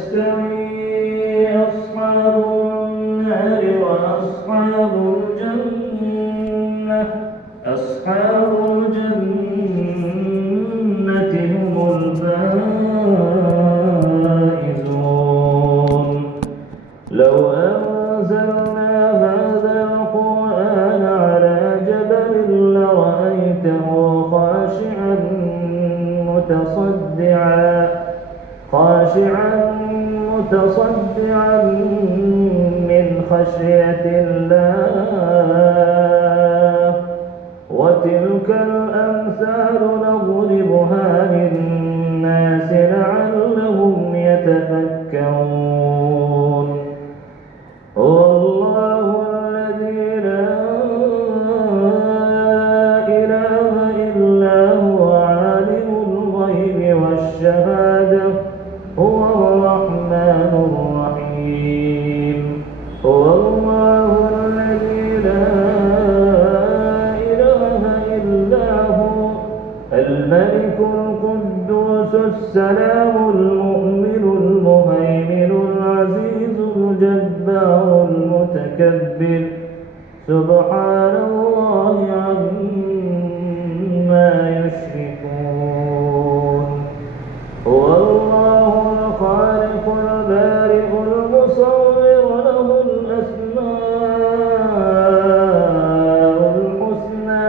يستوي أصحاب النار وأصحاب الجنة. أصحاب الجنة هم الفائزون. لو أنزلنا هذا القرآن على جبل لرأيته خاشعا متصدعا من خشية الله. وتلك الأمثال نضربها للناس لعلهم يتفكرون. هو الله الذي لا إله إلا هو عالم الغيب والشهادة هو الرحمن الرحيم. هو الله الذي لا إله إلا هو الملك القدوس السلام المؤمن المهيمن العزيز الجبار المتكبر سبحان الله عما يشركون. هو الله الخالق البارئ المصور له الأسماء الحسنى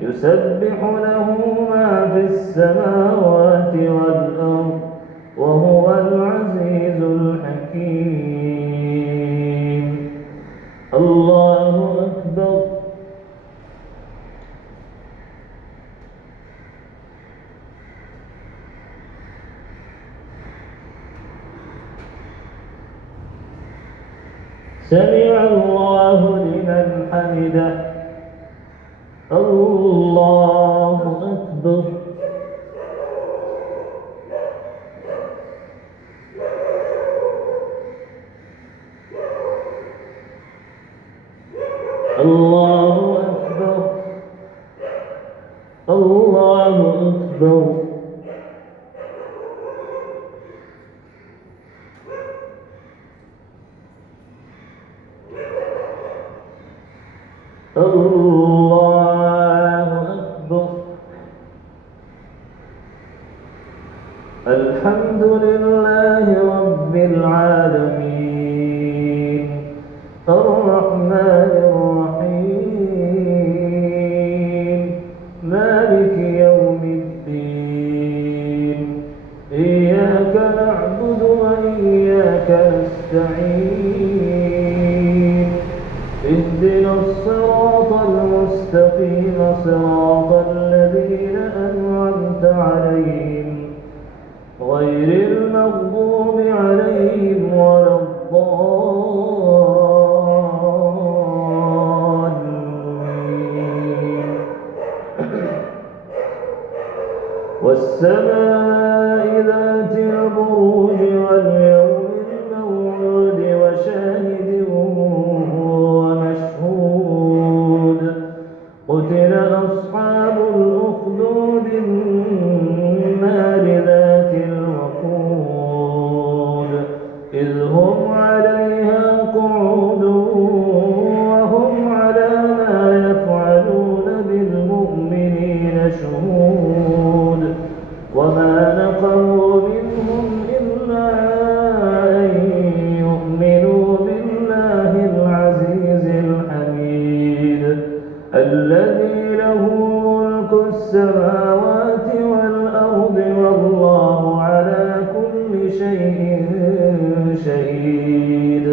يسبح له ما في السماوات والأرض وهو العزيز الحكيم. الله أكبر. سمع الله لمن حمده. الله أكبر. الله أكبر. الله أكبر. الله أكبر. الحمد لله رب العالمين الرحمن الرحيم مالك يوم الدين. إياك نعبد وإياك نستعين. اهدنا الصراط المستقيم صراط الذين أنعمت عليهم غير المغضوب عليهم ولا الضالين. والسماء ذات البروج واليوم الموعود وشاهد ومشهود. قتل أصحاب الأخدود النار ذات الوقود إذ هم عليها قعود وهم على ما يفعلون بالمؤمنين شهود. وما نقموا منهم إلا أن يؤمنوا بالله العزيز الحميد الذي له ملك السماوات والأرض والله على كل شيء شهيد.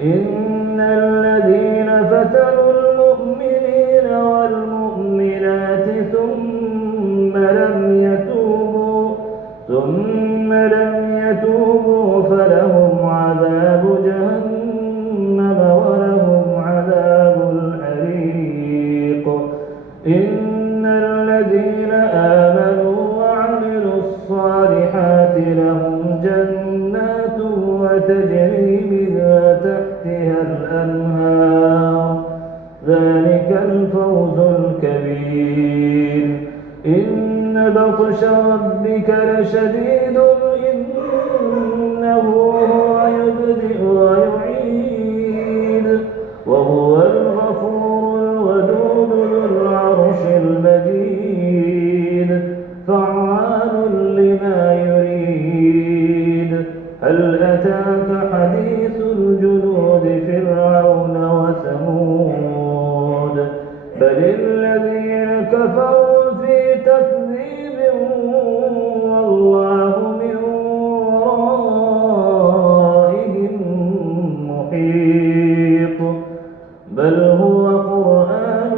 إن الذين فتنوا المؤمنين والمؤمنات ثم لم يتوبوا فلهم عذاب جهنم ولهم عذاب الحريق. إن الذين آمنوا وعملوا الصالحات لهم جنات وتجري من تحتها الأنهار ذلك الفوز الكبير. إن بطش ربك لشديد إنه حديث الجنود فرعون وثمود بل الذين كفروا في تكذيب والله من ورائهم محيط بل هو قرآن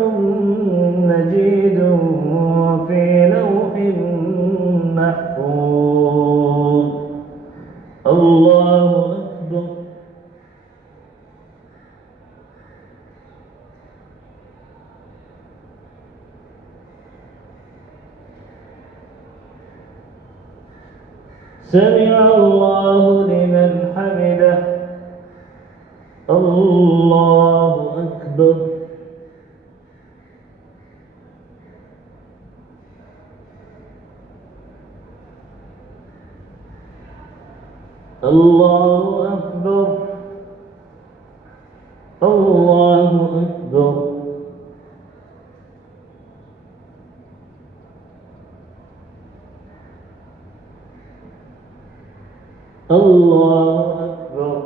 مجيد في لوح محفوظ الله أكبر سمع الله لمن حمده الله أكبر الله أكبر الله أكبر الله أكبر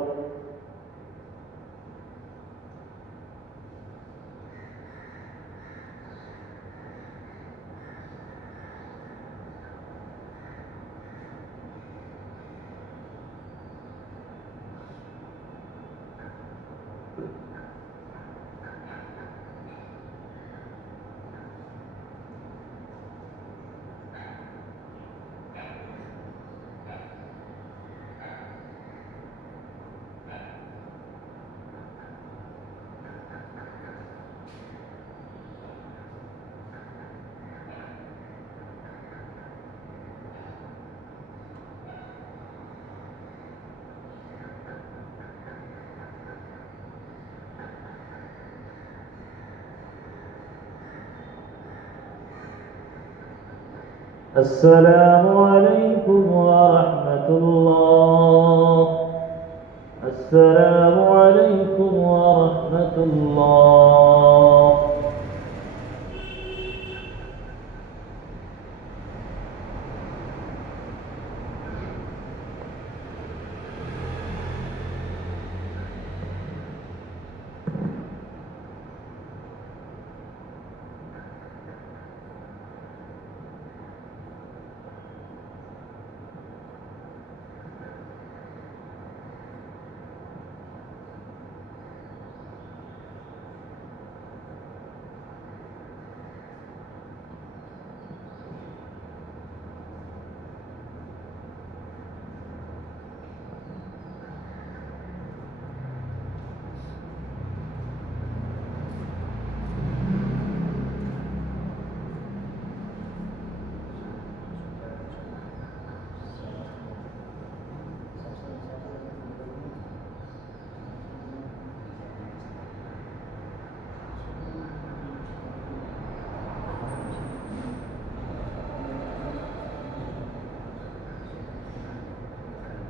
السلام عليكم ورحمة الله السلام عليكم ورحمة الله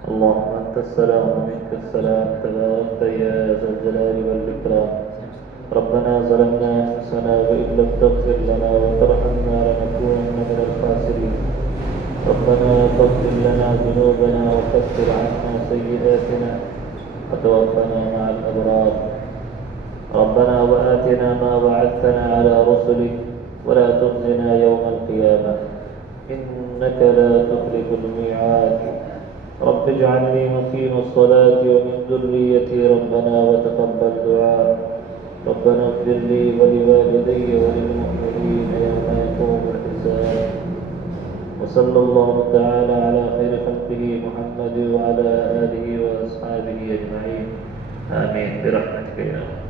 اللهم أنت السلام ومنك السلام تباركت يا ذا الجلال والإكرام ربنا ظلمنا أنفسنا وإن لم تغفر لنا وترحمنا لنكونن من الخاسرين ربنا فاغفر لنا ذنوبنا وكفر عنا سيئاتنا وتوفنا مع الأبرار ربنا وآتنا ما وعدتنا على رسلك ولا تخزنا يوم القيامة إنك لا تخلف الميعاد رب اجعلني مقيم الصلاة ومن ذريتي ربنا وتقبل دعاء ربنا اغفر لي ولوالدي وللمؤمنين يوم يقوم الحساب وصلى الله تعالى على خير خلقه محمد وعلى آله وأصحابه أجمعين آمين برحمتك يا رب.